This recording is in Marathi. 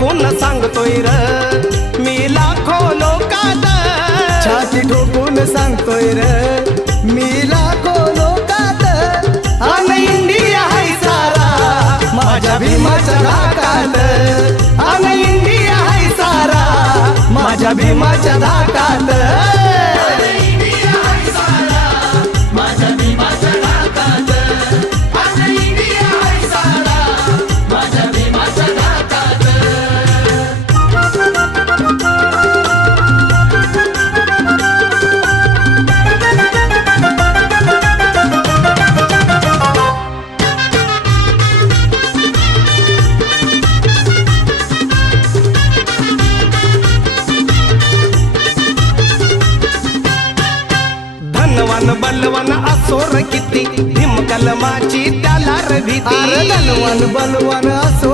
ठोकून सांगतोय र मी लाखो लोकात, छाती ठोकून सांगतोय र मी लाखो लोकात, अन इंडिया हाय सारा माझ्या भीमाच्या धाकात, अन इंडिया हाय सारा माझ्या भीमाच्या धाकात. धनवान बलवान असोर किती भीम कलमाची त्याला र भीती. धनवान बलवान असो